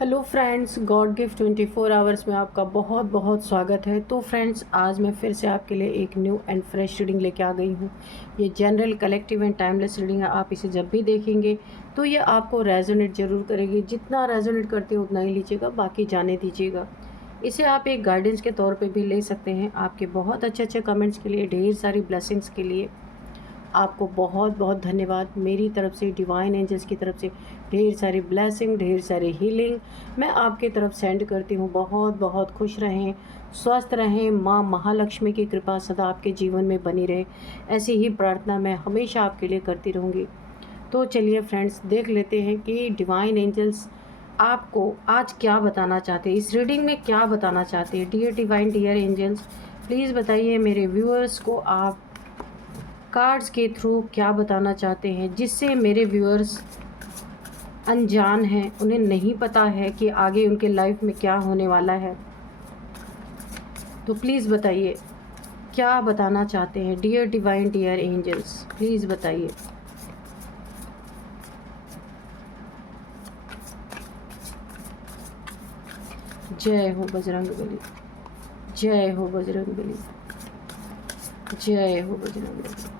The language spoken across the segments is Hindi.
Hello friends, God gift 24 hours में आपका बहुत बहुत स्वागत है। तो फ्रेंड्स, आज मैं फिर से आपके लिए एक न्यू एंड फ्रेश रीडिंग लेके आ गई हूँ। ये general, collective and timeless reading है। आप इसे जब भी देखेंगे तो ये आपको रेजोनेट ज़रूर करेगी। जितना रेजोनेट करते हो उतना ही लीजिएगा, बाकी जाने दीजिएगा। इसे आप एक गाइडेंस के तौर पर भी ले सकते हैं। आपके बहुत अच्छे अच्छे कमेंट्स के लिए, ढेर सारी ब्लेसिंग्स के लिए आपको बहुत बहुत धन्यवाद। मेरी तरफ से, डिवाइन एंजल्स की तरफ से ढेर सारी ब्लेसिंग, ढेर सारी हीलिंग मैं आपकी तरफ सेंड करती हूँ। बहुत बहुत खुश रहें, स्वस्थ रहें, माँ महालक्ष्मी की कृपा सदा आपके जीवन में बनी रहे, ऐसी ही प्रार्थना मैं हमेशा आपके लिए करती रहूँगी। तो चलिए फ्रेंड्स, देख लेते हैं कि डिवाइन एंजल्स आपको आज क्या बताना चाहते हैं, इस रीडिंग में क्या बताना चाहते हैं। Dear divine, dear angels, please बताइए मेरे व्यूअर्स को आप कार्ड्स के थ्रू क्या बताना चाहते हैं, जिससे मेरे व्यूअर्स अनजान हैं, उन्हें नहीं पता है कि आगे उनके लाइफ में क्या होने वाला है। तो प्लीज़ बताइए क्या बताना चाहते हैं। Dear divine, dear angels, please बताइए। जय हो बजरंगबली, जय हो बजरंगबली, जय हो Bajrangbali.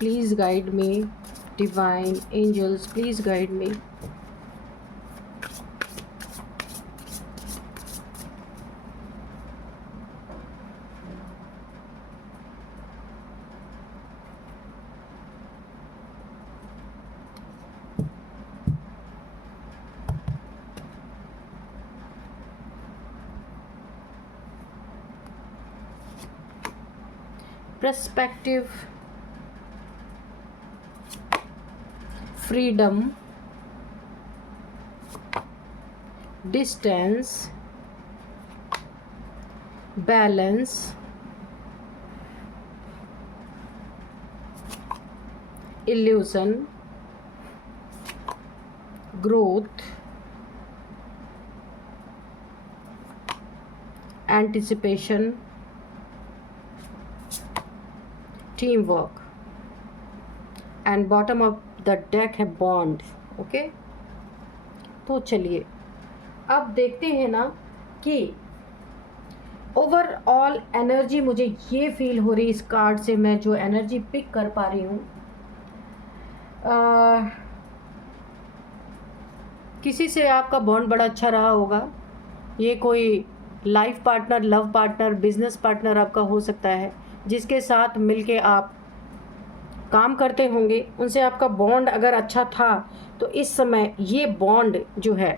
Please guide me, divine angels, please guide me. Perspective, freedom, distance, balance, illusion, growth, anticipation, teamwork, and bottom of the deck है बॉन्ड। ओके, तो चलिए अब देखते हैं ना कि ओवरऑल एनर्जी मुझे ये फील हो रही इस कार्ड से। मैं जो एनर्जी पिक कर पा रही हूँ, किसी से आपका बॉन्ड बड़ा अच्छा रहा होगा। ये कोई life partner, love partner, business partner आपका हो सकता है, जिसके साथ मिलके आप काम करते होंगे। उनसे आपका बॉन्ड अगर अच्छा था तो इस समय ये बॉन्ड जो है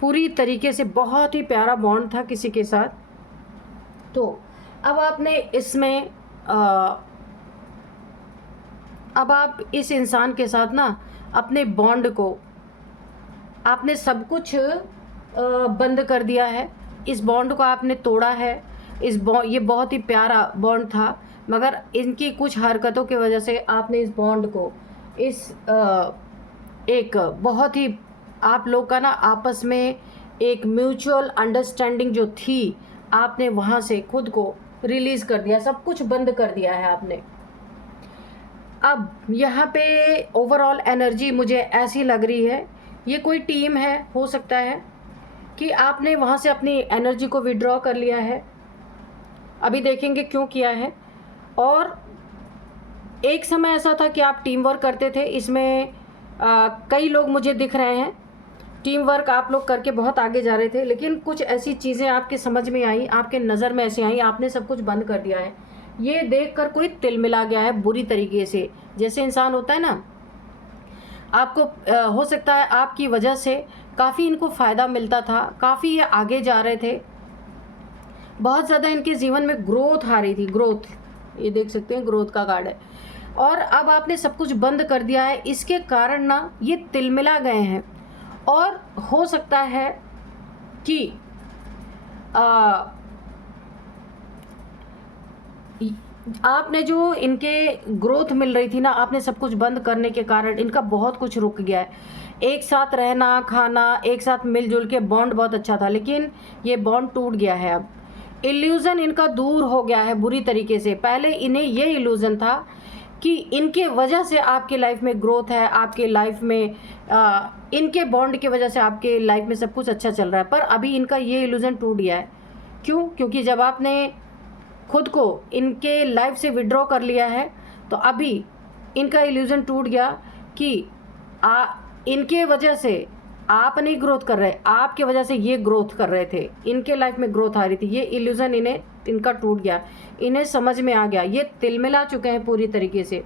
पूरी तरीके से बहुत ही प्यारा बॉन्ड था किसी के साथ। तो अब आपने इसमें अब आप इस इंसान के साथ ना अपने बॉन्ड को आपने सब कुछ बंद कर दिया है। इस बॉन्ड को आपने तोड़ा है। ये बहुत ही प्यारा बॉन्ड था, मगर इनकी कुछ हरकतों की वजह से आपने इस बॉन्ड को एक बहुत ही आप लोग का ना आपस में एक म्यूचुअल अंडरस्टैंडिंग जो थी, आपने वहाँ से खुद को रिलीज़ कर दिया, सब कुछ बंद कर दिया है आपने। अब यहाँ पे ओवरऑल एनर्जी मुझे ऐसी लग रही है, ये कोई टीम है, हो सकता है कि आपने वहाँ से अपनी एनर्जी को विड्रॉ कर लिया है। अभी देखेंगे क्यों किया है। और एक समय ऐसा था कि आप टीम वर्क करते थे। इसमें कई लोग मुझे दिख रहे हैं, टीम वर्क आप लोग करके बहुत आगे जा रहे थे, लेकिन कुछ ऐसी चीज़ें आपके समझ में आई, आपके नज़र में ऐसी आई, आपने सब कुछ बंद कर दिया है। ये देखकर कोई तिलमिला गया है बुरी तरीके से। जैसे इंसान होता है ना, आपको हो सकता है आपकी वजह से काफ़ी इनको फ़ायदा मिलता था, काफ़ी ये आगे जा रहे थे, बहुत ज़्यादा इनके जीवन में ग्रोथ आ रही थी। ग्रोथ, ये देख सकते हैं, ग्रोथ का कार्ड है। और अब आपने सब कुछ बंद कर दिया है, इसके कारण ना ये तिलमिला गए हैं। और हो सकता है कि आपने जो इनके ग्रोथ मिल रही थी ना, आपने सब कुछ बंद करने के कारण इनका बहुत कुछ रुक गया है। एक साथ रहना, खाना, एक साथ मिलजुल के बॉन्ड बहुत अच्छा था, लेकिन ये बॉन्ड टूट गया है। अब इल्यूज़न इनका दूर हो गया है बुरी तरीके से। पहले इन्हें ये इल्यूज़न था कि इनके वजह से आपके लाइफ में ग्रोथ है, आपके लाइफ में इनके बॉन्ड की वजह से आपके लाइफ में सब कुछ अच्छा चल रहा है। पर अभी इनका ये इल्यूज़न टूट गया है। क्यों? क्योंकि जब आपने खुद को इनके लाइफ से विड्रॉ कर लिया है तो अभी इनका इल्यूज़न टूट गया कि इनके वजह से आप नहीं ग्रोथ कर रहे, आपके वजह से ये ग्रोथ कर रहे थे, इनके लाइफ में ग्रोथ आ रही थी। ये इल्यूज़न इनका टूट गया, इन्हें समझ में आ गया, ये तिलमिला चुके हैं पूरी तरीके से।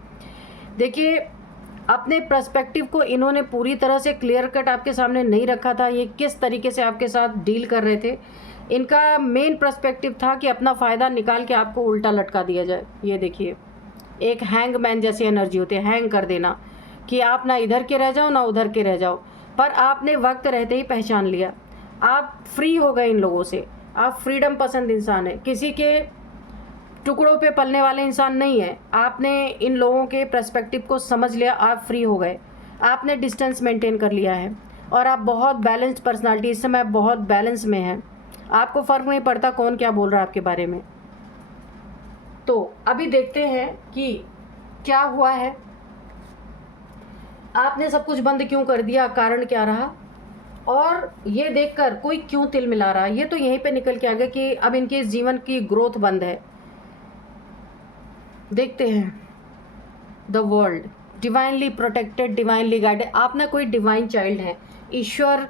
देखिए, अपने पर्सपेक्टिव को इन्होंने पूरी तरह से क्लियर कट आपके सामने नहीं रखा था। ये किस तरीके से आपके साथ डील कर रहे थे, इनका मेन पर्सपेक्टिव था कि अपना फ़ायदा निकाल के आपको उल्टा लटका दिया जाए। ये देखिए, एक हैंगमैन जैसी एनर्जी होती है, हैंग कर देना, कि आप ना इधर के रह जाओ ना उधर के रह जाओ। पर आपने वक्त रहते ही पहचान लिया, आप फ्री हो गए इन लोगों से। आप फ्रीडम पसंद इंसान हैं, किसी के टुकड़ों पे पलने वाले इंसान नहीं है। आपने इन लोगों के पर्सपेक्टिव को समझ लिया, आप फ्री हो गए, आपने डिस्टेंस मेंटेन कर लिया है और आप बहुत बैलेंस्ड पर्सनालिटी, इस समय बहुत बैलेंस में हैं। आपको फ़र्क नहीं पड़ता कौन क्या बोल रहा है आपके बारे में। तो अभी देखते हैं कि क्या हुआ है, आपने सब कुछ बंद क्यों कर दिया, कारण क्या रहा, और ये देखकर कोई क्यों तिल मिला रहा। ये तो यहीं पे निकल के आ गया कि अब इनके जीवन की ग्रोथ बंद है। देखते हैं, the world divinely protected, divinely guided. आप ना कोई डिवाइन चाइल्ड है, ईश्वर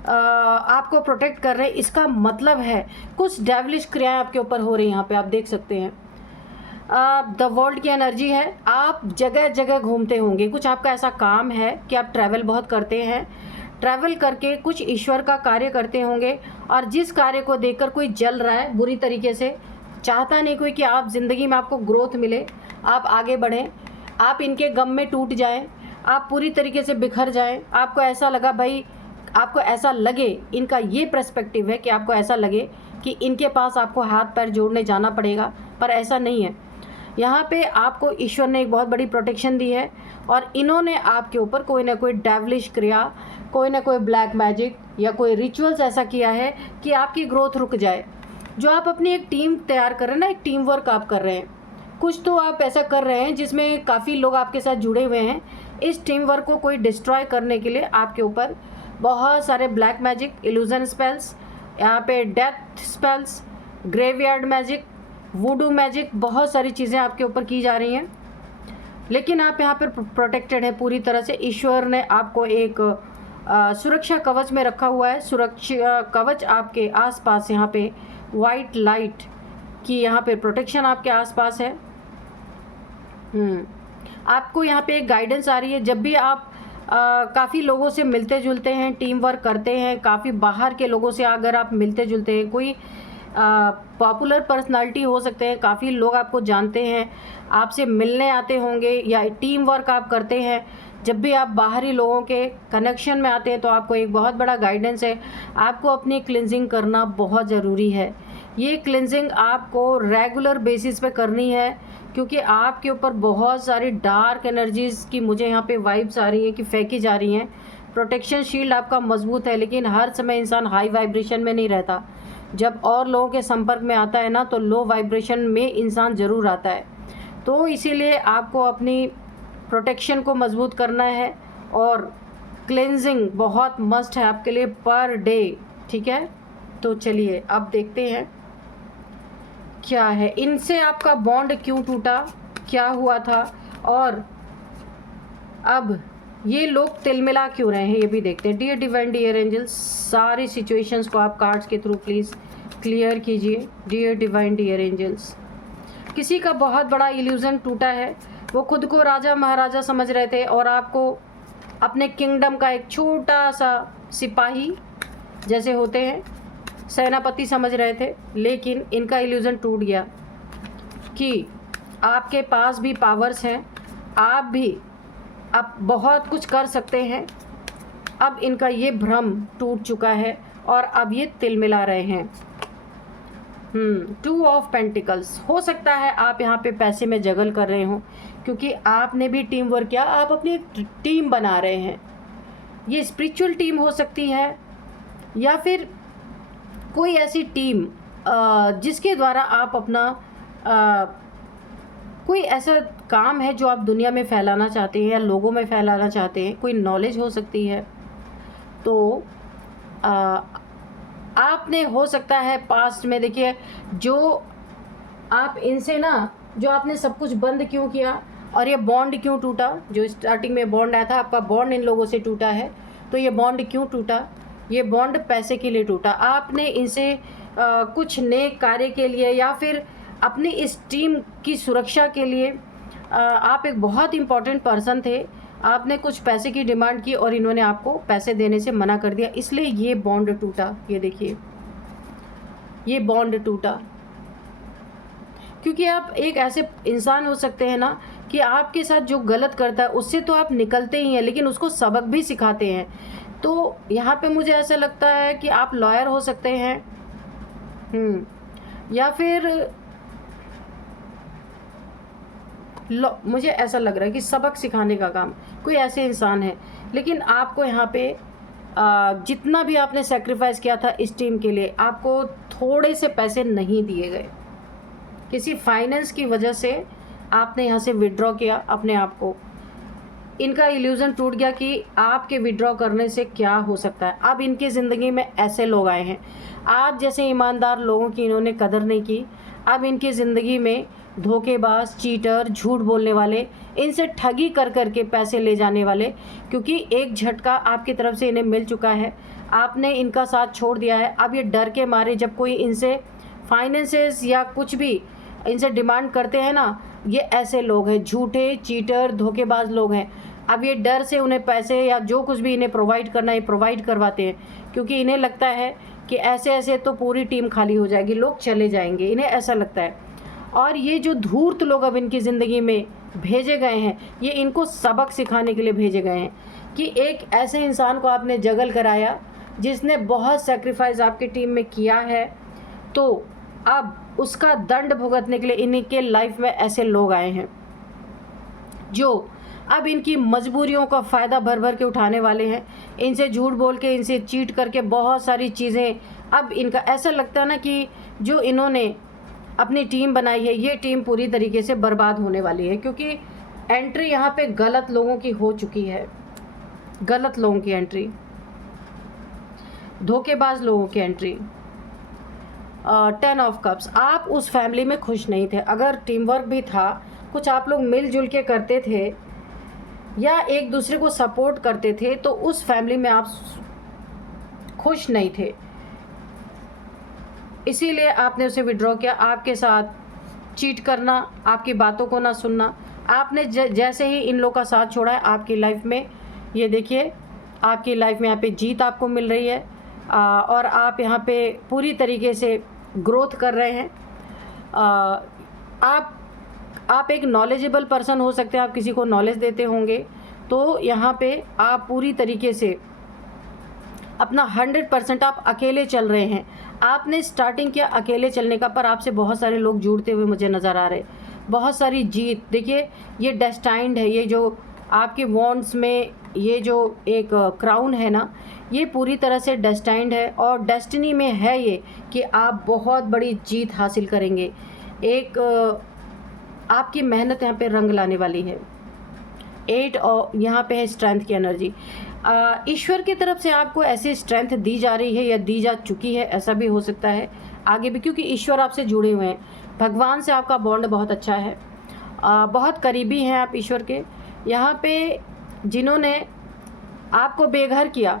आपको प्रोटेक्ट कर रहे हैं। इसका मतलब है कुछ डेविलिश क्रियाएं आपके ऊपर हो रही हैं। यहाँ पे आप देख सकते हैं द वर्ल्ड की एनर्जी है। आप जगह जगह घूमते होंगे, कुछ आपका ऐसा काम है कि आप ट्रैवल बहुत करते हैं, ट्रैवल करके कुछ ईश्वर का कार्य करते होंगे, और जिस कार्य को देखकर कोई जल रहा है बुरी तरीके से, चाहता नहीं कोई कि आप ज़िंदगी में आपको ग्रोथ मिले, आप आगे बढ़ें, आप इनके गम में टूट जाएं, आप पूरी तरीके से बिखर जाएं। आपको ऐसा लगा भाई, आपको ऐसा लगे, इनका ये पर्सपेक्टिव है कि आपको ऐसा लगे कि इनके पास आपको हाथ पैर जोड़ने जाना पड़ेगा, पर ऐसा नहीं है। यहाँ पे आपको ईश्वर ने एक बहुत बड़ी प्रोटेक्शन दी है और इन्होंने आपके ऊपर कोई ना कोई डेविलिश क्रिया, कोई ना कोई ब्लैक मैजिक या कोई रिचुअल्स ऐसा किया है कि आपकी ग्रोथ रुक जाए। जो आप अपनी एक टीम तैयार कर रहे हैं ना, एक टीम वर्क आप कर रहे हैं, कुछ तो आप ऐसा कर रहे हैं जिसमें काफ़ी लोग आपके साथ जुड़े हुए हैं। इस टीम वर्क को कोई डिस्ट्रॉय करने के लिए आपके ऊपर बहुत सारे ब्लैक मैजिक, इल्यूजन स्पेल्स, यहाँ पे death spells, graveyard magic, वुडू magic, बहुत सारी चीज़ें आपके ऊपर की जा रही हैं। लेकिन आप यहाँ पर प्रोटेक्टेड हैं पूरी तरह से। ईश्वर ने आपको एक सुरक्षा कवच में रखा हुआ है। सुरक्षा कवच आपके आसपास, यहाँ पे वाइट लाइट की यहाँ पे प्रोटेक्शन आपके आसपास है। आपको यहाँ पे एक गाइडेंस आ रही है। जब भी आप काफ़ी लोगों से मिलते जुलते हैं, टीम वर्क करते हैं, काफ़ी बाहर के लोगों से अगर आप मिलते जुलते हैं, कोई पॉपुलर पर्सनालिटी हो सकते हैं, काफ़ी लोग आपको जानते हैं, आपसे मिलने आते होंगे, या टीम वर्क आप करते हैं, जब भी आप बाहरी लोगों के कनेक्शन में आते हैं तो आपको एक बहुत बड़ा गाइडेंस है। आपको अपनी क्लिनजिंग करना बहुत ज़रूरी है। ये क्लिनजिंग आपको रेगुलर बेसिस पे करनी है, क्योंकि आपके ऊपर बहुत सारी डार्क एनर्जीज़ की मुझे यहाँ पे वाइब्स आ रही हैं कि फेंकी जा रही हैं। प्रोटेक्शन शील्ड आपका मजबूत है, लेकिन हर समय इंसान हाई वाइब्रेशन में नहीं रहता। जब और लोगों के संपर्क में आता है ना, तो लो वाइब्रेशन में इंसान ज़रूर आता है। तो इसीलिए आपको अपनी प्रोटेक्शन को मजबूत करना है, और क्लेंजिंग बहुत मस्ट है आपके लिए पर डे, ठीक है। तो चलिए अब देखते हैं क्या है, इनसे आपका बॉन्ड क्यों टूटा, क्या हुआ था, और अब ये लोग तिलमिला क्यों रहे हैं, ये भी देखते हैं। डियर डिवाइन, डियर एंजल्स, सारी सिचुएशंस को आप कार्ड्स के थ्रू प्लीज़ क्लियर कीजिए। डियर डिवाइन, डियर एंजल्स, किसी का बहुत बड़ा इल्यूज़न टूटा है। वो खुद को राजा महाराजा समझ रहे थे और आपको अपने किंगडम का एक छोटा सा सिपाही जैसे होते हैं, सेनापति समझ रहे थे। लेकिन इनका इल्यूज़न टूट गया कि आपके पास भी पावर्स हैं, आप भी अब बहुत कुछ कर सकते हैं। अब इनका ये भ्रम टूट चुका है और अब ये तिलमिला रहे हैं। 2 ऑफ पेंटिकल्स, हो सकता है आप यहाँ पे पैसे में जगल कर रहे हो, क्योंकि आपने भी टीम वर्क किया, आप अपनी टीम बना रहे हैं। ये स्पिरिचुअल टीम हो सकती है, या फिर कोई ऐसी टीम जिसके द्वारा आप अपना कोई ऐसा काम है जो आप दुनिया में फैलाना चाहते हैं या लोगों में फैलाना चाहते हैं, कोई नॉलेज हो सकती है, तो आपने हो सकता है पास्ट में, देखिए जो आप इनसे ना, जो आपने सब कुछ बंद क्यों किया और ये बॉन्ड क्यों टूटा, जो स्टार्टिंग में बॉन्ड आया था, आपका बॉन्ड इन लोगों से टूटा है, तो ये बॉन्ड क्यों टूटा? ये बॉन्ड पैसे के लिए टूटा। आपने इनसे कुछ नेक कार्य के लिए या फिर अपनी इस टीम की सुरक्षा के लिए, आप एक बहुत इम्पॉर्टेंट पर्सन थे, आपने कुछ पैसे की डिमांड की और इन्होंने आपको पैसे देने से मना कर दिया, इसलिए ये बॉन्ड टूटा। ये देखिए, ये बॉन्ड टूटा क्योंकि आप एक ऐसे इंसान हो सकते हैं ना कि आपके साथ जो गलत करता है उससे तो आप निकलते ही हैं, लेकिन उसको सबक भी सिखाते हैं। तो यहाँ पे मुझे ऐसा लगता है कि आप लॉयर हो सकते हैं, या फिर मुझे ऐसा लग रहा है कि सबक सिखाने का काम कोई ऐसे इंसान है। लेकिन आपको यहाँ पे जितना भी आपने सेक्रीफाइस किया था इस टीम के लिए, आपको थोड़े से पैसे नहीं दिए गए। किसी फाइनेंस की वजह से आपने यहाँ से विड्रॉ किया अपने आप को। इनका इल्यूज़न टूट गया कि आपके विड्रॉ करने से क्या हो सकता है। अब इनकी ज़िंदगी में ऐसे लोग आए हैं, आप जैसे ईमानदार लोगों की इन्होंने कदर नहीं की। अब इनकी ज़िंदगी में धोखेबाज, चीटर, झूठ बोलने वाले, इनसे ठगी कर कर के पैसे ले जाने वाले, क्योंकि एक झटका आपकी तरफ से इन्हें मिल चुका है, आपने इनका साथ छोड़ दिया है। अब ये डर के मारे जब कोई इनसे फाइनेंसेस या कुछ भी इनसे डिमांड करते हैं ना, ये ऐसे लोग हैं, झूठे, चीटर, धोखेबाज लोग हैं। अब ये डर से उन्हें पैसे या जो कुछ भी इन्हें प्रोवाइड करना है प्रोवाइड करवाते हैं, क्योंकि इन्हें लगता है कि ऐसे ऐसे तो पूरी टीम खाली हो जाएगी, लोग चले जाएंगे, इन्हें ऐसा लगता है। और ये जो धूर्त लोग अब इनकी ज़िंदगी में भेजे गए हैं, ये इनको सबक सिखाने के लिए भेजे गए हैं कि एक ऐसे इंसान को आपने जगल कराया जिसने बहुत सेक्रीफाइस आपकी टीम में किया है, तो अब उसका दंड भुगतने के लिए इनके लाइफ में ऐसे लोग आए हैं जो अब इनकी मजबूरियों का फ़ायदा भर भर के उठाने वाले हैं। इनसे झूठ बोल के, इनसे चीट करके बहुत सारी चीज़ें, अब इनका ऐसा लगता है ना कि जो इन्होंने अपनी टीम बनाई है, ये टीम पूरी तरीके से बर्बाद होने वाली है, क्योंकि एंट्री यहाँ पे गलत लोगों की हो चुकी है, गलत लोगों की एंट्री, धोखेबाज लोगों की एंट्री। 10 ऑफ कप्स, आप उस फैमिली में खुश नहीं थे। अगर टीम वर्क भी था, कुछ आप लोग मिलजुल के करते थे या एक दूसरे को सपोर्ट करते थे, तो उस फैमिली में आप खुश नहीं थे, इसीलिए आपने उसे विड्रॉ किया। आपके साथ चीट करना, आपकी बातों को ना सुनना, आपने जैसे ही इन लोगों का साथ छोड़ा है आपकी लाइफ में, ये देखिए आपकी लाइफ में यहाँ पे जीत आपको मिल रही है, और आप यहाँ पे पूरी तरीके से ग्रोथ कर रहे हैं। आप एक नॉलेजेबल पर्सन हो सकते हैं, आप किसी को नॉलेज देते होंगे, तो यहाँ पे आप पूरी तरीके से अपना 100% आप अकेले चल रहे हैं। आपने स्टार्टिंग किया अकेले चलने का, पर आपसे बहुत सारे लोग जुड़ते हुए मुझे नज़र आ रहे, बहुत सारी जीत। देखिए ये डेस्टाइंड है, ये जो आपके वॉन्ड्स में ये जो एक क्राउन है ना, ये पूरी तरह से डेस्टाइंड है और डेस्टिनी में है ये कि आप बहुत बड़ी जीत हासिल करेंगे। एक आपकी मेहनत यहाँ पे रंग लाने वाली है। 8 और यहाँ पे है स्ट्रेंथ की एनर्जी। ईश्वर की तरफ से आपको ऐसी स्ट्रेंथ दी जा रही है या दी जा चुकी है, ऐसा भी हो सकता है आगे भी, क्योंकि ईश्वर आपसे जुड़े हुए हैं। भगवान से आपका बॉन्ड बहुत अच्छा है, बहुत करीबी हैं आप ईश्वर के। यहाँ पे जिन्होंने आपको बेघर किया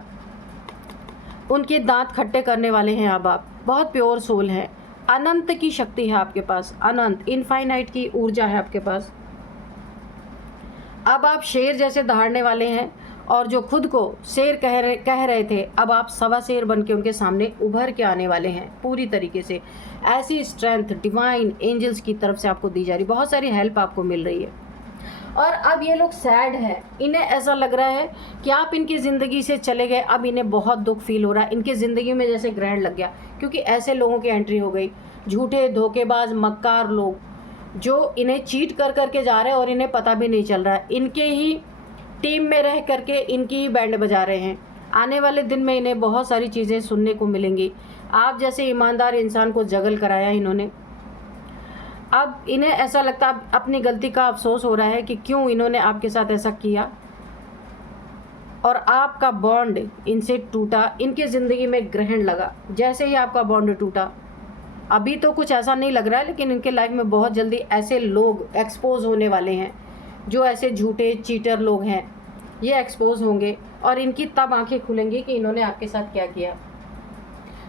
उनके दांत खट्टे करने वाले हैं। अब आप बहुत प्योर सोल हैं, अनंत की शक्ति है आपके पास, अनंत इनफाइनाइट की ऊर्जा है आपके पास। अब आप शेर जैसे दहाड़ने वाले हैं, और जो खुद को शेर कह रहे थे, अब आप सवा शेर बन के उनके सामने उभर के आने वाले हैं पूरी तरीके से। ऐसी स्ट्रेंथ डिवाइन एंजल्स की तरफ से आपको दी जा रही, बहुत सारी हेल्प आपको मिल रही है। और अब ये लोग सैड है, इन्हें ऐसा लग रहा है कि आप इनकी ज़िंदगी से चले गए, अब इन्हें बहुत दुख फील हो रहा है, इनकी ज़िंदगी में जैसे ग्रहण लग गया, क्योंकि ऐसे लोगों की एंट्री हो गई। झूठे, धोखेबाज, मक्कार लोग जो इन्हें चीट कर करके जा रहे हैं और इन्हें पता भी नहीं चल रहा है, इनके ही टीम में रह करके इनकी ही बैंड बजा रहे हैं। आने वाले दिन में इन्हें बहुत सारी चीज़ें सुनने को मिलेंगी। आप जैसे ईमानदार इंसान को जगल कराया इन्होंने, अब इन्हें ऐसा लगता है, अपनी गलती का अफसोस हो रहा है कि क्यों इन्होंने आपके साथ ऐसा किया, और आपका बॉन्ड इनसे टूटा। इनकी ज़िंदगी में ग्रहण लगा। जैसे ही आपका बॉन्ड टूटा, अभी तो कुछ ऐसा नहीं लग रहा है, लेकिन इनके लाइफ में बहुत जल्दी ऐसे लोग एक्सपोज होने वाले हैं, जो ऐसे झूठे चीटर लोग हैं, ये एक्सपोज होंगे, और इनकी तब आंखें खुलेंगी कि इन्होंने आपके साथ क्या किया।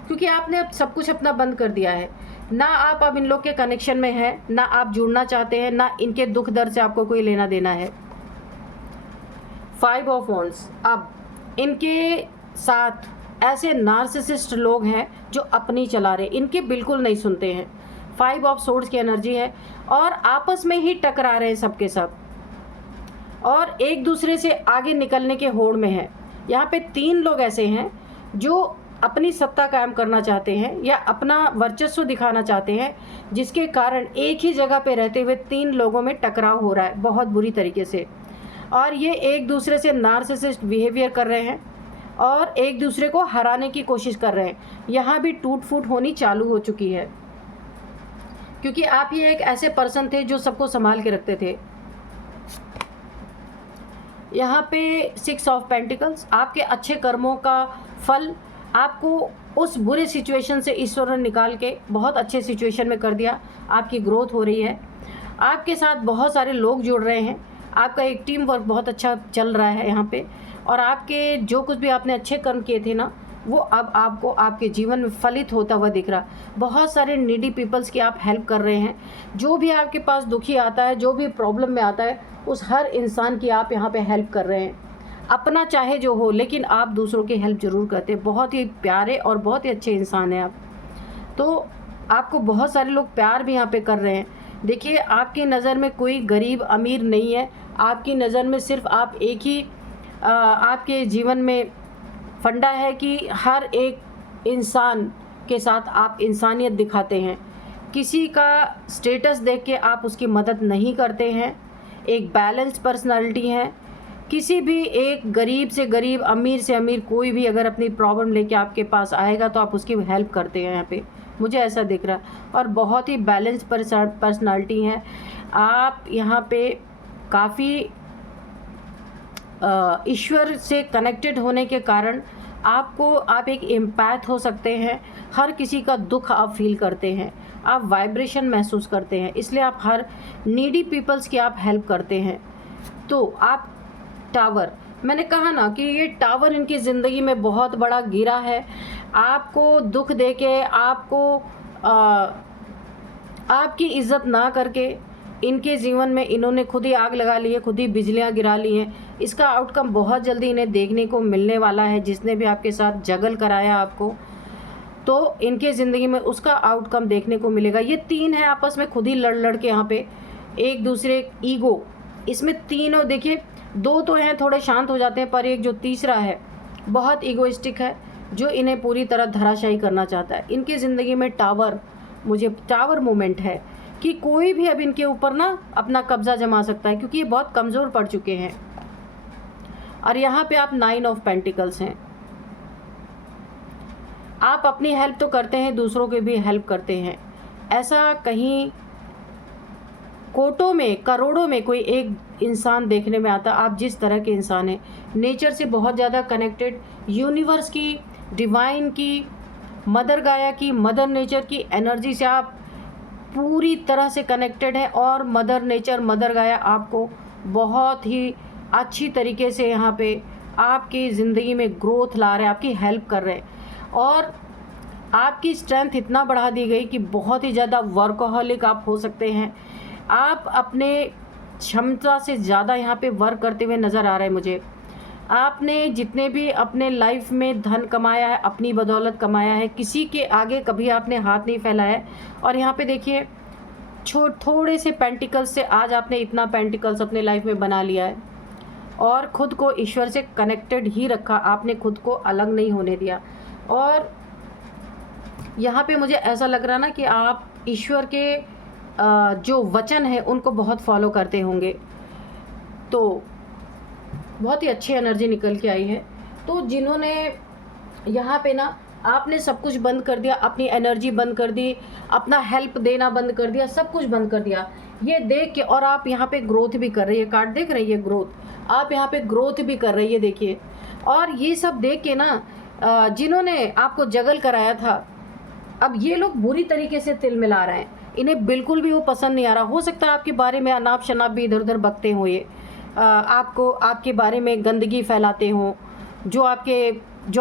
क्योंकि आपने अब सब कुछ अपना बंद कर दिया है। ना आप अब इन लोग के कनेक्शन में हैं, ना आप जुड़ना चाहते हैं, ना इनके दुख दर्द से आपको कोई लेना देना है। 5 ऑफ वॉन्ड्स। अब इनके साथ ऐसे नार्सिसिस्ट लोग हैं जो अपनी चला रहे, इनके बिल्कुल नहीं सुनते हैं। 5 ऑफ सोर्ड्स की एनर्जी है, और आपस में ही टकरा रहे हैं सबके सब, और एक दूसरे से आगे निकलने के होड़ में है। यहाँ पे 3 लोग ऐसे हैं जो अपनी सत्ता कायम करना चाहते हैं या अपना वर्चस्व दिखाना चाहते हैं, जिसके कारण एक ही जगह पे रहते हुए 3 लोगों में टकराव हो रहा है बहुत बुरी तरीके से, और ये एक दूसरे से नार्सिसिस्ट बिहेवियर कर रहे हैं और एक दूसरे को हराने की कोशिश कर रहे हैं। यहाँ भी टूट फूट होनी चालू हो चुकी है, क्योंकि आप ये एक ऐसे पर्सन थे जो सबको संभाल के रखते थे। यहाँ पे 6 ऑफ पेंटिकल्स। आपके अच्छे कर्मों का फल आपको उस बुरे सिचुएशन से ईश्वर ने निकाल के बहुत अच्छे सिचुएशन में कर दिया। आपकी ग्रोथ हो रही है, आपके साथ बहुत सारे लोग जुड़ रहे हैं, आपका एक टीम वर्क बहुत अच्छा चल रहा है यहाँ पे, और आपके जो कुछ भी आपने अच्छे कर्म किए थे ना, वो अब आपको आपके जीवन में फलित होता हुआ दिख रहा। बहुत सारे नीडी पीपल्स की आप हेल्प कर रहे हैं। जो भी आपके पास दुखी आता है, जो भी प्रॉब्लम में आता है, उस हर इंसान की आप यहाँ पे हेल्प कर रहे हैं। अपना चाहे जो हो, लेकिन आप दूसरों की हेल्प ज़रूर करते हैं। बहुत ही प्यारे और बहुत ही अच्छे इंसान हैं आप। तो आपको बहुत सारे लोग प्यार भी यहाँ पे कर रहे हैं। देखिए, आपकी नज़र में कोई गरीब अमीर नहीं है। आपकी नज़र में सिर्फ आप एक ही आपके जीवन में फंडा है कि हर एक इंसान के साथ आप इंसानियत दिखाते हैं। किसी का स्टेटस देख के आप उसकी मदद नहीं करते हैं। एक बैलेंस पर्सनालिटी है। किसी भी एक गरीब से गरीब, अमीर से अमीर, कोई भी अगर अपनी प्रॉब्लम लेके आपके पास आएगा तो आप उसकी हेल्प करते हैं। यहाँ पे मुझे ऐसा दिख रहा है, और बहुत ही बैलेंस पर्सनालिटी हैं आप। यहाँ पे काफ़ी ईश्वर से कनेक्टेड होने के कारण आप एक एम्पैथ हो सकते हैं। हर किसी का दुख आप फील करते हैं, आप वाइब्रेशन महसूस करते हैं, इसलिए आप हर नीडी पीपल्स की आप हेल्प करते हैं। तो आप टावर, मैंने कहा ना कि ये टावर इनकी ज़िंदगी में बहुत बड़ा गिरा है। आपको दुख देके, आपकी इज्जत ना करके इनके जीवन में इन्होंने खुद ही आग लगा ली है, खुद ही बिजलियाँ गिरा ली हैं। इसका आउटकम बहुत जल्दी इन्हें देखने को मिलने वाला है। जिसने भी आपके साथ जगल कराया आपको, तो इनके ज़िंदगी में उसका आउटकम देखने को मिलेगा। ये 3 हैं आपस में खुद ही लड़ के यहाँ पे एक दूसरे, ईगो इसमें तीनों। देखिए, 2 तो हैं थोड़े शांत हो जाते हैं, पर एक जो तीसरा है बहुत ईगोइस्टिक है, जो इन्हें पूरी तरह धराशायी करना चाहता है। इनकी ज़िंदगी में मुझे टावर मोमेंट है कि कोई भी अब इनके ऊपर ना अपना कब्जा जमा सकता है, क्योंकि ये बहुत कमज़ोर पड़ चुके हैं। और यहाँ पे आप 9 ऑफ पेंटिकल्स हैं। आप अपनी हेल्प तो करते हैं, दूसरों की भी हेल्प करते हैं। ऐसा कहीं कोटों में, करोड़ों में कोई एक इंसान देखने में आता। आप जिस तरह के इंसान हैं, नेचर से बहुत ज़्यादा कनेक्टेड, यूनिवर्स की, डिवाइन की, मदर गाया की, मदर नेचर की एनर्जी से आप पूरी तरह से कनेक्टेड है। और मदर नेचर, मदर गाया आपको बहुत ही अच्छी तरीके से यहाँ पे आपकी ज़िंदगी में ग्रोथ ला रहे हैं, आपकी हेल्प कर रहे हैं। और आपकी स्ट्रेंथ इतना बढ़ा दी गई कि बहुत ही ज़्यादा वर्कहोलिक आप हो सकते हैं। आप अपने क्षमता से ज़्यादा यहाँ पे वर्क करते हुए नज़र आ रहे हैं मुझे। आपने जितने भी अपने लाइफ में धन कमाया है, अपनी बदौलत कमाया है, किसी के आगे कभी आपने हाथ नहीं फैलाया है। और यहाँ पे देखिए, थोड़े से पेंटिकल्स से आज आपने इतना पेंटिकल्स अपने लाइफ में बना लिया है, और ख़ुद को ईश्वर से कनेक्टेड ही रखा। आपने खुद को अलग नहीं होने दिया। और यहाँ पे मुझे ऐसा लग रहा ना कि आप ईश्वर के जो वचन है उनको बहुत फॉलो करते होंगे। तो बहुत ही अच्छी एनर्जी निकल के आई है। तो जिन्होंने यहाँ पे ना आपने सब कुछ बंद कर दिया, अपनी एनर्जी बंद कर दी, अपना हेल्प देना बंद कर दिया, सब कुछ बंद कर दिया। ये देख के, और आप यहाँ पे ग्रोथ भी कर रही है, कार्ड देख रही है ग्रोथ, आप यहाँ पे ग्रोथ भी कर रही है, देखिए। और ये सब देख के ना जिन्होंने आपको जगल कराया था, अब ये लोग बुरी तरीके से तिल मिला रहे हैं, इन्हें बिल्कुल भी वो पसंद नहीं आ रहा। हो सकता है आपके बारे में अनाप शनाप भी इधर उधर बकते हों, ये आपके बारे में गंदगी फैलाते हों, जो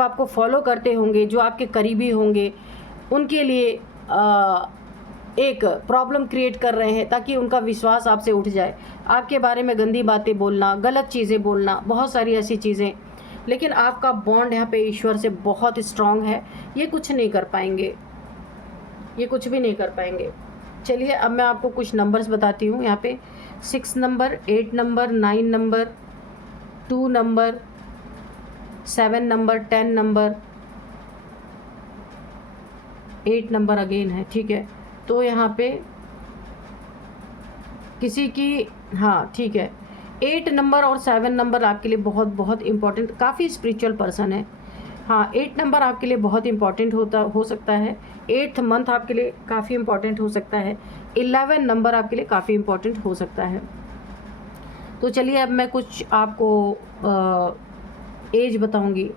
आपको फॉलो करते होंगे, जो आपके करीबी होंगे, उनके लिए एक प्रॉब्लम क्रिएट कर रहे हैं ताकि उनका विश्वास आपसे उठ जाए। आपके बारे में गंदी बातें बोलना, गलत चीज़ें बोलना, बहुत सारी ऐसी चीज़ें। लेकिन आपका बॉन्ड यहाँ पे ईश्वर से बहुत स्ट्रांग है, ये कुछ नहीं कर पाएंगे, ये कुछ भी नहीं कर पाएंगे। चलिए अब मैं आपको कुछ नंबर्स बताती हूँ। यहाँ पे 6 number, 8 number, 9 number, 2 number, 7 number, 10 number, 8 number again है, ठीक है। तो यहाँ पे किसी की, हाँ ठीक है, 8 नंबर और 7 नंबर आपके लिए बहुत बहुत इम्पॉर्टेंट, काफ़ी स्पिरिचुअल पर्सन है। हाँ, 8 नंबर आपके लिए बहुत इम्पॉर्टेंट हो सकता है। 8th मंथ आपके लिए काफ़ी इम्पॉर्टेंट हो सकता है। 11 नंबर आपके लिए काफ़ी इम्पॉर्टेंट हो सकता है। तो चलिए अब मैं कुछ आपको एज बताऊंगी।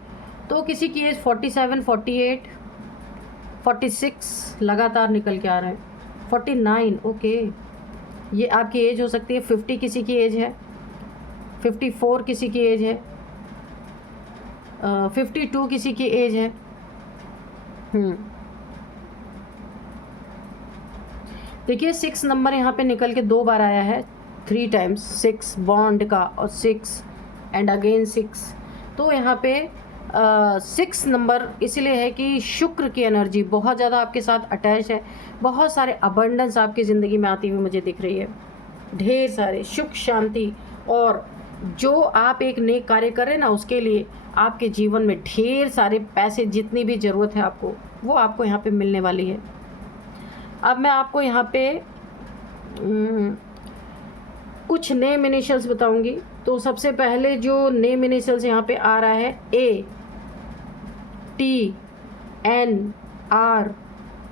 तो किसी की एज 47, 48, 46 लगातार निकल के आ रहे हैं, 49, ओके, ये आपकी एज हो सकती है। 50 किसी की एज है, 54 किसी की एज है, 52 किसी की एज है। देखिए 6 नंबर यहाँ पे निकल के 2 बार आया है, 3 टाइम्स 6 बॉन्ड का, और 6 एंड अगेन 6। तो यहाँ पे 6 नंबर इसलिए है कि शुक्र की एनर्जी बहुत ज़्यादा आपके साथ अटैच है। बहुत सारे अबंडेंस आपकी ज़िंदगी में आती हुई मुझे दिख रही है, ढेर सारे सुख शांति, और जो आप एक नेक कार्य कर रहे हैं ना, उसके लिए आपके जीवन में ढेर सारे पैसे, जितनी भी ज़रूरत है आपको, वो आपको यहाँ पे मिलने वाली है। अब मैं आपको यहाँ पे कुछ नेम इनिशियल्स बताऊंगी। तो सबसे पहले जो नेम इनिशियल्स यहाँ पे आ रहा है, A, T, N, R,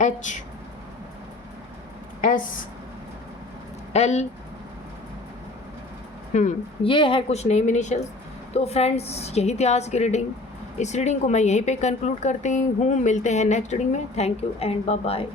H, S, L, ये है कुछ नेम इनिशियल्स। तो फ्रेंड्स यही थी आज की रीडिंग। इस रीडिंग को मैं यहीं पे कंक्लूड करती हूँ। मिलते हैं नेक्स्ट रीडिंग में। Thank you and bye bye.